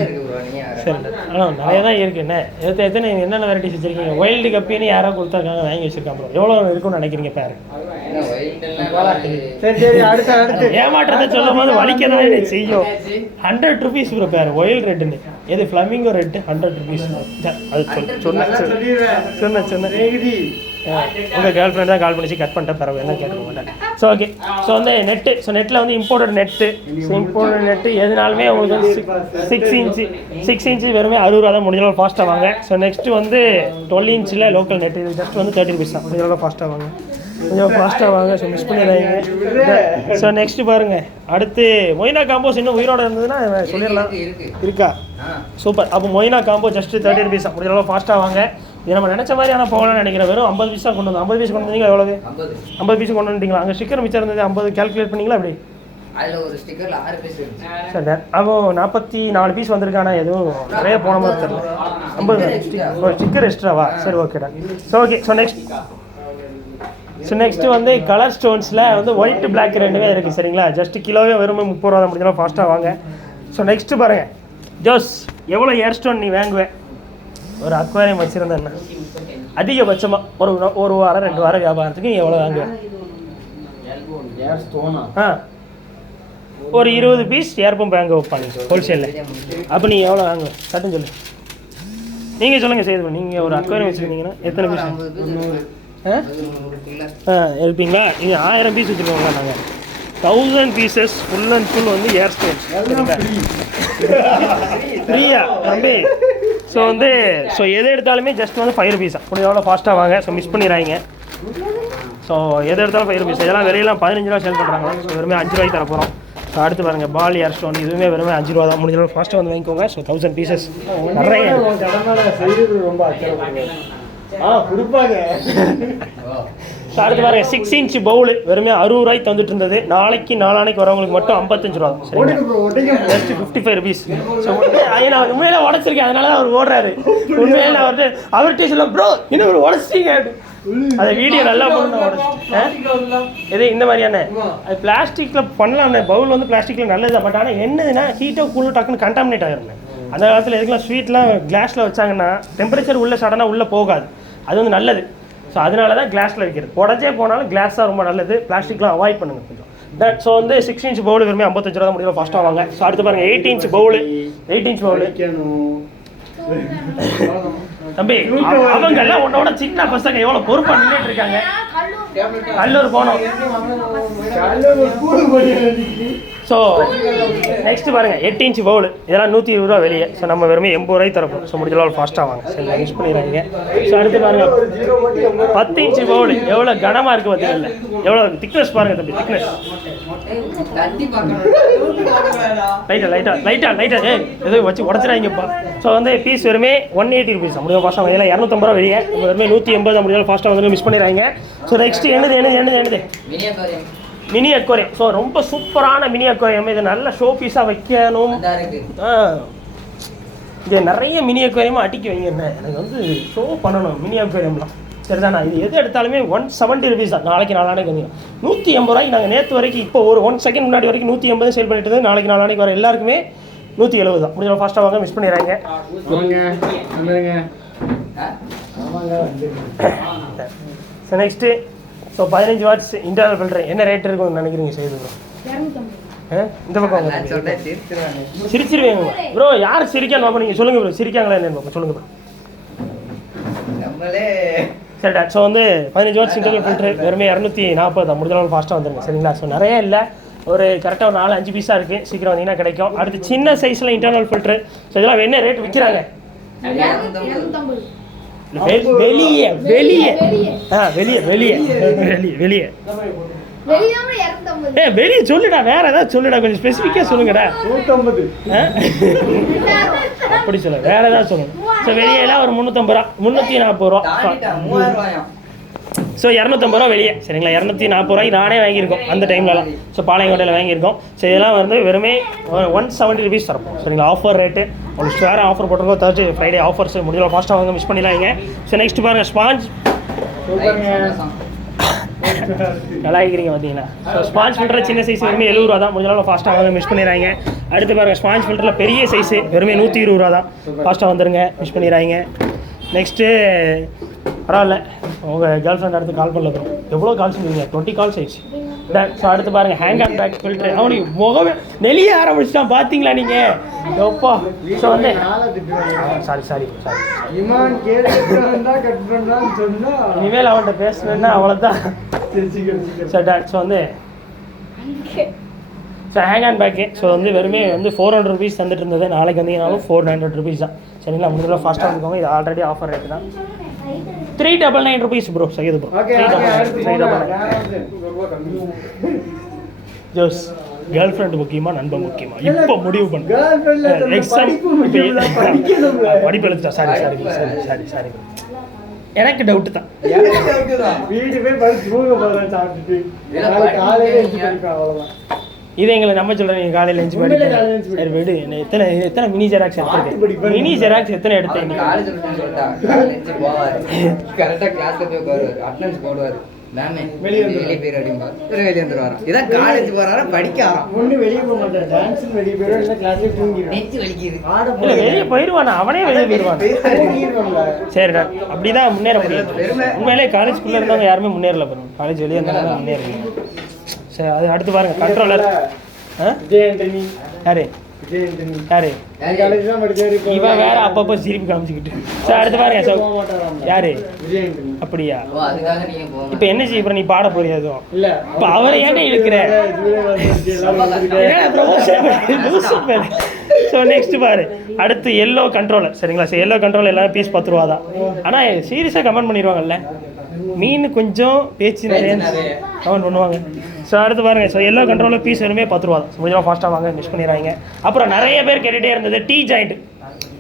இருக்கு ப்ரோ. நீங்க சரி, நிறைய தான் இருக்கு. எத்தனை என்னென்ன வெரைட்டிஸ் வச்சிருக்கீங்க? வைல்டு கப்பின்னு யாரோ கொடுத்தாருக்காங்க, வாங்கி வச்சிருக்காங்க ப்ரோ. எவ்வளோ இருக்குன்னு நினைக்கிறீங்க பாரு. சரி, அடுத்து ஏமாற்றத்தை சொல்லும் போது வலிக்க தானே செய்யும். 100 ருபீஸ் ப்ரோ பேர். ஒயில்ட் ரெட்டுன்னு எது ஃப்ளமிங்கோ ரெட்டு 100 ருபீஸ். அது சொன்ன உங்கள் கேர்ள் ஃப்ரெண்ட் தான் கால் பண்ணிச்சு, கட் பண்ணிட்டேன். பிறகு என்ன கேட்க மாட்டேன். So okay. ஸோ வந்து நெட்டு. ஸோ நெட்டில் வந்து இம்போர்ட்டட் நெட்டு எதுனாலுமே உங்களுக்கு வந்து 6 இன்ச்சு வெறுமே 60 ரூபா தான். முடிஞ்சளவு ஃபாஸ்ட்டாக வாங்க. ஸோ நெக்ஸ்ட்டு வந்து 12 இன்ச்சில் லோக்கல் நெட்டு. இது ஜஸ்ட் வந்து 30 ருபீஸ் தான். முடிஞ்சளவு ஃபாஸ்ட்டாக வாங்க. ஸோ மிஸ் பண்ணிடுறாங்க. ஸோ நெக்ஸ்ட்டு பாருங்கள். அடுத்து மொய்னா காம்போஸ் இன்னும் உயிரோட இருந்ததுன்னா சொல்லிடலாம். இருக்கா? சூப்பர். அப்போ மொய்னா காம்போ ஜஸ்ட் 30 ருபீஸ் தான். முடிஞ்சளவு ஃபாஸ்ட்டாக வாங்க. இது நம்ம நினச்ச மாதிரி ஆனால் போகலான்னு நினைக்கிறேன். வெறும் 50 பீஸாக கொண்டு வந்து 50 பீஸ் கொண்டு வந்தீங்களா? எவ்வளவு? 50 பீஸ் கொண்டு வந்துட்டீங்களா? அங்கே ஸ்டிக்கர் மிச்சம் இருந்தது 50 கால்குலேட் பண்ணிங்களா? அப்படி அதுல ஒரு ஸ்டிக்கர்ல 6 பீஸ் இருந்துச்சு. சரி அவன் 44 பீஸ் வந்திருக்கானா எதுவும் நிறைய போன மாதிரி தெரியல. 50 ஸ்டிக்கர் எக்ஸ்ட்ராவா? சரி ஓகேடா. So okay. ஸோ நெக்ஸ்ட்டு வந்து கலர் ஸ்டோன்ஸில் வந்து ஒயிட் பிளாக் ரெண்டுமே இருக்குது சரிங்களா. ஜஸ்ட் கிலோவே வெறும் 30 ரூபா தான் முடிஞ்சாலும் ஃபாஸ்ட்டாக வாங்க. ஸோ நெக்ஸ்ட்டு பாருங்கள் ஜோஸ், எவ்வளோ ஏர் ஸ்டோன் நீ வாங்குவேன்? ஒரு அக்வாரியம் வச்சுருந்தேன்னா அதிகபட்சமாக ஒரு வாரம் 2 வாரம் வியாபாரத்துக்கு எவ்வளோ வாங்குவேன்? ஒரு 20 பீஸ் ஏர் பம்ப் வாங்க வைப்பாங்க ஹோல்சேலில். அப்போ நீங்கள் எவ்வளோ வாங்குவேன் சட்டம் சொல்லு. நீங்கள் சொல்லுங்கள் செய்து. நீங்கள் ஒரு அக்வாரியம் வச்சுருந்தீங்கன்னா எத்தனை பீஸ் இருப்பீங்களா? இது 1000 பீஸ் வச்சுருக்கோங்களா நாங்கள். 1000 பீசஸ் ஃபுல் அண்ட் ஃபுல் வந்து ஏர் ஸ்டோன்ஸ் ஃப்ரீயா தம்பி. ஸோ வந்து எது எடுத்தாலுமே ஜஸ்ட் வந்து 5 rupees அப்படி எவ்வளோ ஃபாஸ்ட்டாக வாங்க. ஸோ மிஸ் பண்ணிடுறாங்க. ஸோ எது எடுத்தாலும் 5 rupees. இதெல்லாம் வெறும் 15 ரூபா சேல் பண்ணுறாங்க. ஸோ வெறுமே 5 ரூபாய்க்கு தர போகிறோம். ஸோ அடுத்து பாருங்கள் பால் ஏர் ஸ்டோன், இதுவுமே வெறுமே 5 ரூபா தான். முடிஞ்ச அளவு ஃபாஸ்ட்டாக வந்து வாங்கிக்கோங்க. ஸோ 1000 பீசஸ் நிறைய ரொம்ப கொடுப்பாங்க. ஸோ அடுத்து பாருங்க 6 inch பவுல் வெறுமே 60 ரூபாய்க்கு வந்துட்டு இருந்தது. நாளானைக்கு வரவங்களுக்கு மட்டும் 55 ரூபா. Just 55 rupees. ஸோ நான் உண்மையில உடச்சிருக்கேன், அதனால தான் அவர் ஓடுறாரு. உண்மையில நான் வந்து அவர்கிட்ட சொல்ல ப்ரோ இன்னும் ஒரு உடச்சிட்டீங்க. அதை வீடியோ நல்லா பண்ணணும் உடச்சிட்டேன். இது இந்த மாதிரியான அது பிளாஸ்டிக்கில் பண்ணலாம்ண்ணே. பவுல் வந்து பிளாஸ்டிக்கில் நல்லது. பட் ஆனால் என்னதுன்னா ஹீட்டோ கூலும் டக்குன்னு கண்டாமினேட் ஆகிருந்தேன். அந்த காலத்தில் எதுக்குலாம் ஸ்வீட்லாம் கிளாஸில் வச்சாங்கன்னா டெம்பரேச்சர் உள்ளே சடனாக உள்ளே போகாது. அது வந்து நல்லது. ஸோ அதனால தான் கிளாஸில் வைக்கிறது. உடச்சே போனாலும் கிளாஸ் தான் ரொம்ப நல்லது. பிளாஸ்டிக்லாம் அவாய்ட் பண்ணுங்க கொஞ்சம். தட் ஸோ வந்து 6 inch பவுல் வெறுமே 55 ரூபா முடியல ஃபாஸ்ட்டாக வாங்க. ஸோ அடுத்து பாருங்கள் 8 inch பவுல். 8 inch பவுல் தம்பி அவங்க எல்லாம் உன்னோட சின்ன பசங்க எவ்வளோ பொறுப்பாக நின்றுட்டு இருக்காங்க. கல்லூர் போனோம். ஸோ நெக்ஸ்ட்டு பாருங்கள் 8 inch பவுல். இதெல்லாம் 120 ரூபா வெளியே. ஸோ நம்ம வெறுமே 80 ரூபாய்க்கு தரப்போம். ஸோ முடிஞ்சளவு ஃபாஸ்ட்டாக வாங்க. சரி யூஸ் பண்ணிடுறாங்க. ஸோ அடுத்து பாருங்கள் 10 inch பவுல் எவ்வளோ கனமாக இருக்குது பார்த்தீங்கல்ல. எவ்வளோ திக்னஸ் பாருங்கள் தம்பி. திக்னஸ் லைட்டாக ஏதோ வச்சு உடச்சிடாங்கப்பா. ஸோ வந்து பீஸ் வெறுமே 180 rupees முடியும் ஃபாஸ்ட்டாக வாங்க. 250 ரூபா வெளியே. வெறுமே 180 முடிஞ்சாலும் ஃபாஸ்ட்டாக வந்து மிஸ் பண்ணிடுறாங்க. ஸோ நெக்ஸ்ட்டு என்னது மினி அக்வாரியம். ஸோ ரொம்ப சூப்பரான மினி அக்வாரியம். இது நல்ல ஷோ பீஸாக வைக்கணும். இங்கே நிறைய மினி அக்வாரியமாக அட்டிக்கி வைங்க. எனக்கு வந்து ஷோ பண்ணணும் மினி அக்வாரியம்லாம். சரிதாண்ணா. இது எது எடுத்தாலுமே 170 rupees தான். நாளானைக்கு வந்து 180 ரூபாய்க்கு. நாங்கள் நேற்று வரைக்கும் இப்போ ஒரு 1 second முன்னாடி வரைக்கும் 180 சேல் பண்ணிட்டு இருந்தது. நாளானைக்கு வர எல்லாருக்குமே 170 தான். முடிஞ்ச ஃபாஸ்ட்டாக வாங்க. மிஸ் பண்ணிடுறாங்க. So next 15 watts internal filter என்ன ரேட் இருக்குன்னு நினைக்கிறீங்க செய்து ப்ரோ? இந்த பக்கம் சிரிச்சிருவேங்க ப்ரோ. யார் சிரிக்கான்னு பார்ப்போம். நீங்கள் சொல்லுங்கள் ப்ரோ, சிரிக்காங்களா என்னன்னு பார்ப்போம். சொல்லுங்கள் ப்ரோ. சரிடா. ஸோ வந்து 15 watts இன்டர்னல் ஃபில்டர் வெறுமே 240 முடிஞ்சளவு ஃபாஸ்ட்டாக வந்துருங்க சரிங்களா. ஸோ நிறைய இல்லை, ஒரு கரெக்டாக ஒரு 4-5 பீஸாக இருக்குது. சீக்கிரம் வந்தீங்கன்னா கிடைக்கும். அடுத்து சின்ன சைஸில் இன்டர்னல் ஃபில்டர். ஸோ இதெல்லாம் என்ன ரேட் விற்கிறாங்க? வெளியே சொல்லுடா. வேற ஏதாவது சொல்லுடா. கொஞ்சம் ஸ்பெசிஃபிக்காக சொல்லுங்கடா. 150 அப்படி சொல்லுங்க. வேற ஏதாவது சொல்லுங்க. ஸோ வெளியெல்லாம் ஒரு 350 ரூபா, 340 ரூபா. ஸோ 250 ரூபா வெளியே சரிங்களா. 240 ரூபாய்க்கு நானே வாங்கியிருக்கோம் அந்த டைம்லலாம். ஸோ பாளையங்கோட்டையில் வாங்கியிருக்கோம். ஸோ இதெல்லாம் வந்து வெறுமே 170 rupees தரப்போம் சரிங்களா. Offer rate. உங்களுக்கு வேறு ஆஃபர் போட்டிருக்கோம். Thursday Friday ஆஃபர்ஸ் முடியல ஃபாஸ்ட்டாக வாங்க. மிஸ் பண்ணிடலாங்க. ஸோ நெக்ஸ்ட் பாருங்கள் ஸ்பாஞ்ச். நல்லா இருக்கிறீங்க பார்த்தீங்களா. ஸோ ஸ்பாஞ்ச் ஃபில்டர் சின்ன சைஸ் வெறுமே 70 ரூபா தான். முடிஞ்சாலும் ஃபாஸ்ட்டாக வாங்க. மிஸ் பண்ணிடுறாங்க. அடுத்து பாருங்கள் ஸ்பாஞ்ச் ஃபில்டரில் பெரிய சைஸு வெறுமே 120 ரூபா தான். ஃபாஸ்ட்டாக வந்துடுங்க. மிஸ் பண்ணிடுறாங்க. நெக்ஸ்ட்டு பரவாயில்ல, உங்கள் கேர்ள் ஃப்ரெண்ட் அடுத்து கால் பண்ணல ப்ரோ. எவ்வளோ கால்ஸ் பண்ணுவீங்க? 20 calls ஆயிடுச்சு. ஸோ அடுத்து பாருங்கள் ஹேங் அண்ட் பேக் ஃபில்ட்ரு. அவனுக்கு முகமே நெளிய ஆரம்பிச்சிட்டான் பார்த்தீங்களா நீங்கள்? எப்பா. ஸோ வந்து சாரி இனிமேல் அவன்கிட்ட பேசுனேன்னா அவ்வளோதான். ஸோ வந்து so hang and back. So வந்து வெறுமே வந்து 400 rupees தந்துட்டு இருந்தது. நாளைக்கு வந்தீங்கன்னாலும் 400 rupees தான் சரிங்களா. முடிஞ்சளவு ஃபாஸ்ட்டாக வந்துக்கோங்க. இது ஆல்ரெடி ஆஃபர் ரேட்டு தான். 399 rupees bro. Syed bro 399. Jose girl friend முக்கியமா நண்பன் முக்கியமா இப்போ முடிவு பண்ணு. படிப்பு எழுத்துட்டா. சாரி எனக்கு டவுட்டு தான். வீடு போய் படிச்சு சாப்பிட்டுட்டு காலையில அவ்வளோதான். இது எங்களை நம்ப சொல்கிறேன் நீங்கள் காலையில் லஞ்ச் உண்மையிலே காலையில lunch சரி விடு என்ன எத்தனை மினி ஜெராக்ஸ் எடுத்துருக்கேன் மினி ஜெராக்ஸ் எத்தனை எடுத்தேன் காலேஜ் சொல்லிட்டா காலேஜ் போவாரு கரெக்டா கிளாஸ்ல போய் உட்காருவாரு அட்டெண்டன்ஸ் போடுவாரு மேமே வெளியே போயிரு அப்படிம்பா வெளியே வந்துருவாராம் இதான் காலேஜ் போறாரா படிக்க ஆறாம் ஒண்ணு வெளியே போக மாட்டேன் டான்ஸ் வெளியே போயிடும் இல்ல கிளாஸ்ல தூங்கிடுவேன் நெஞ்சு வலிக்குது இல்லை வெளியே போயிடுவானா அவனே வெளியே போயிடுவான் சரிடா அப்படிதான் முன்னேற முடியாது உண்மையிலே காலேஜ்குள்ளே இருந்தவங்க யாருமே முன்னேறல பாருங்க காலேஜ் வெளியே இருந்தாலும் முன்னேறல சரி அது அடுத்து பாருங்க கண்ட்ரோலர் விஜய் ஆண்டனி யாரு விஜய் ஆண்டனி யாரு காலேஜ் தான் படிச்சாரு இப்போ இவன் வேற அப்பப்போ சிரிப்பு காமிச்சுக்கிட்டு சரி அடுத்து பாருங்க போக மாட்டாராம் யாரு விஜய் ஆண்டனி அப்படியா ஓ அதுக்காக நீங்க போங்க இப்போ என்ன செய்ய போற நீ பாட போறியா எதுவும் இல்ல இப்போ அவரை ஏன்டா இழுக்கிற ஸோ நெக்ஸ்ட் பாரு அடுத்து எல்லோ கண்ட்ரோலர் சரிங்களா சரி எல்லோ கண்ட்ரோலர் எல்லாமே பீஸ் 10 ரூபா தான் ஆனால் சீரியஸாக கமெண்ட் பண்ணிடுவாங்கல்ல மீன் கொஞ்சம் பேச்சு நிறைய கமெண்ட் பண்ணுவாங்க ஸோ அடுத்து பாருங்கள் ஸோ எல்லோ கண்ட்ரோலில் பீஸ் வெறுமே 10 ரூபா தான் கொஞ்சமாக ஃபாஸ்ட்டாக வாங்க மிஸ் பண்ணிடுறாங்க அப்புறம் நிறைய பேர் கேட்டுகிட்டே இருந்தது டீ ஜாயிண்ட்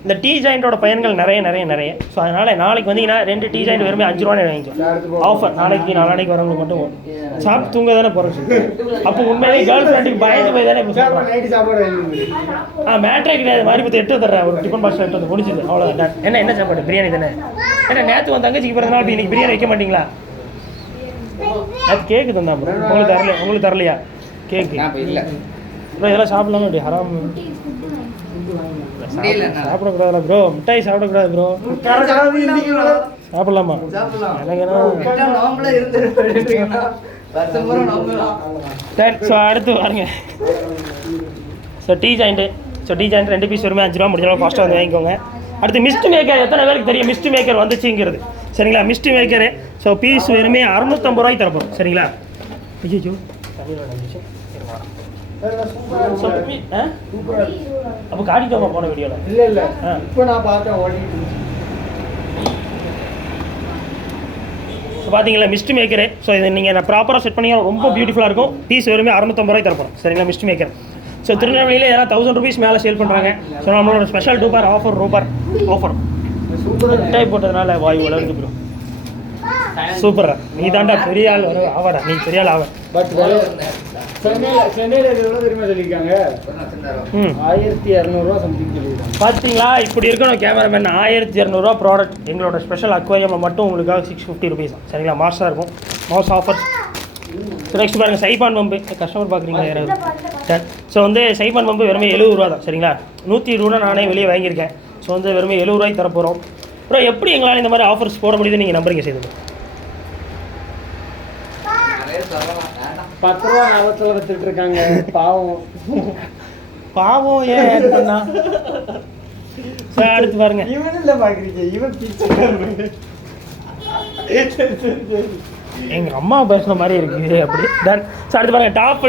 இந்த டீ ஜாயிண்டோட பயன்கள் நிறைய ஸோ அதனால் நாளைக்கு வந்தீங்கன்னா 2 டீ ஜாயிண்ட் வெறுமே 5 ரூபான்னு வாங்கிக்கலாம் ஆஃபர் நாளைக்கு வரவங்களுக்கு மட்டும் சாப்பிட்டு தூங்க தானே போகிறோம் அப்போ உண்மையிலேயே கேர்ள் ஃப்ரெண்டுக்கு பயந்து போய் தானே இப்போ சொல்கிறோம் நைட்டு சாப்பாடு மேட்ரே கிடையாது மாதிரி பற்றி 8 தர்றேன் ஒரு டிஃபன் பாக்ஸ் 8 முடிச்சுது அவ்வளோதான் என்ன சாப்பாடு பிரியாணி தானே ஏன்னா நேற்று வந்து தங்கச்சிக்கு பிறந்த நாள் இன்னைக்கு பிரியாணி வைக்க மாட்டீங்களா அது கேக்கு தந்தா ப்ரோ உங்களுக்கு தரலையா கேக்கு இல்ல ப்ரோ இதெல்லாம் சாப்பிடலாமா அப்படி ஹராம் சாப்பிடக்கூடாதுல ப்ரோ மிட்டாய் சாப்பிடக்கூடாது ப்ரோ சாப்பிடலாமா எனக்கு ஸோ அடுத்து பாருங்க ஸோ டீ ஜாயிண்ட்டு 2 பீஸ் வருமே 5 ரூபா முடிஞ்சாலும் ஃபாஸ்ட்டாக வந்து வாங்கிக்கோங்க அடுத்து மிஸ்ட் மேக்கர் எத்தனை பேருக்கு தெரியும் மிஸ்ட் மேக்கர் வந்துச்சுங்கிறது சரிங்களா மிஸ்ட் மேக்கரு ஸோ பீஸ் வெறுமே 650 ரூபாய்க்கு தரப்போம் சரிங்களா ஐயோ ஸோ அப்போ காட்டிட்டோமா போன வீடியோவில் இல்ல இப்போ நான் பார்த்தேன் ஓடிட்டு ஸோ பார்த்தீங்களா மிஸ்ட் மேக்கரு ஸோ இதை நீங்கள் ப்ராப்பராக செட் பண்ணி ரொம்ப பியூட்டிஃபுல்லாக இருக்கும் பீஸ் வெறுமே 650 ரூபாய்க்கு தரப்போம் சரிங்களா மிஸ்ட் மேக்கர் ஸோ திருநெல்வேலியில் ஏதாவது 1000 rupees மேலே சேல் பண்ணுறாங்க ஸோ நம்மளோட ஸ்பெஷல் ஆஃபர் மிட்டாய் போட்டதுனால வாயு வளர்ந்து ப்ரோ சூப்பரா நீ தாண்டா பெரிய ஆள் ஆவாடா நீ பெரிய ஆள் ஆவ பட் சென்னையில எவ்வளவு தெரியுமா சொல்லியிருக்காங்க 1200 ரூபா சம்திங் சொல்லியிருக்காங்க பார்த்தீங்களா இப்படி இருக்கணும் கேமராமேன் 1200 ரூபா ப்ராடக்ட் எங்களோட ஸ்பெஷல் அக்வாரியமில் மட்டும் உங்களுக்காக 650 rupees தான் சரிங்களா மாஸாக இருக்கும் மாஸ் ஆஃபர்ஸ் ஸோ நெக்ஸ்ட் பாருங்கள் சைபான் பம்பு கஸ்டமர் பார்க்குறீங்களா யாராவது ஸோ வந்து சைபான் பம்பு வெறுமே 70 ரூபா தான் சரிங்களா 120 ரூபா நானே வெளியே வாங்கியிருக்கேன் ஸோ வந்து வெறுமே 70 ரூபாய்க்கு தரப்போகிறோம் அப்புறம் எப்படி எங்களால் இந்த மாதிரி ஆஃபர்ஸ் போட முடியுதுன்னு நீங்கள் நம்புறீங்க செய்து 10 ரூபா லாபத்தில் வித்துட்டு இருக்காங்க பாவம் ஏன் ஆட் பண்ணா சார் அடுத்து பாருங்க இவன் இல்லை பார்க்குறீங்க இவன் எங்கள் அம்மா பேசுன மாதிரி இருக்குது அப்படி டன் சார் அடுத்து பாருங்கள் டாப்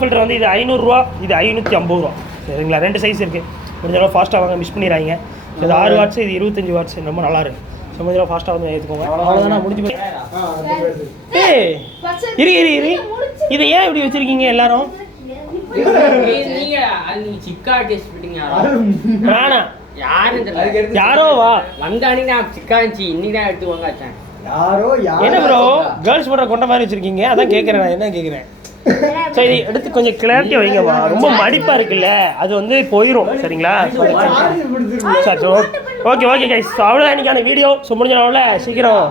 ஃபில்ட்ரு வந்து இது 500 ரூபா இது 550 ரூபா சரிங்களா 2 சைஸ் இருக்குது முடிஞ்சளவு ஃபாஸ்ட்டாக வாங்க மிஸ் பண்ணிடுறாங்க இது 6 வாட்ஸ் இது 25 வாட்ஸ் ரொம்ப நல்லா இருக்கு ஸோ முடிஞ்சளவு ஃபாஸ்ட்டாக வந்து ஏற்றுக்கோங்க அவ்வளோதானா முடிஞ்சு போய் இரு இதை ஏன் இப்படி வச்சுருக்கீங்க எல்லாரும் வேணா யாரோ வா என்ன ப்ரோ கேர்ள்ஸ் போடுற கொண்ட மாதிரி வச்சிருக்கீங்க அதான் கேட்குறேன் நான் என்ன கேட்குறேன் ஸோ இது எடுத்து கொஞ்சம் கிளாரிட்டியாக வைங்கம்மா ரொம்ப மடிப்பாக இருக்குல்ல அது வந்து போயிடும் சரிங்களா சார் ஓகே கைஸ் ஸோ அவ்வளோதான் இன்றைக்கான வீடியோ ஸோ முடிஞ்சவங்கள சீக்கிரம்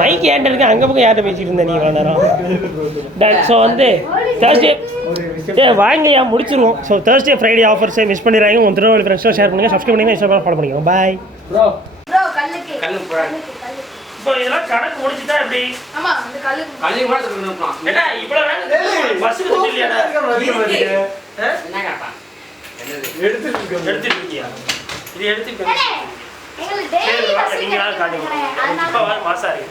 மைக் ஏன்ட்ட இருக்கு அங்கே பக்கம் யார்கிட்ட பேசிட்டு இருந்தேன் நீ இவ்வளோ நேரம் ஸோ வந்து தேர்ஸ்டே வாங்கியா முடிச்சிருவோம் ஸோ தேர்ஸ்டே ஃப்ரைடே ஆஃபர்ஸை மிஸ் பண்ணிடுறாங்க உங்கள் திருநெல்வேலி ஃப்ரெண்ட்ஸும் ஷேர் பண்ணுங்கள் சப்ஸ்கிரைப் பண்ணுங்கள் இன்ஸ்டாகிராம் ஃபாலோ பண்ணிக்கோங்க பாய் இப்போ இதெல்லாம் கணக்கு முடிச்சுட்டா எப்படி இவ்வளோ பஸ்ஸுக்கு இல்லையாடா எடுத்துட்டு இருக்கியா இது எடுத்துட்டு நீங்க காட்டுங்க மாசா இருக்கு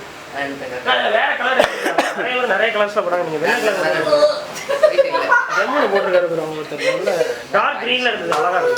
வேற கலர் நிறைய கலர்ஸ்ல போறாங்க நீங்க வெள்ளை கலர் போட்டிருக்காரு அவங்க டார்க் கிரீன்ல இருந்தது அழகா இருக்கு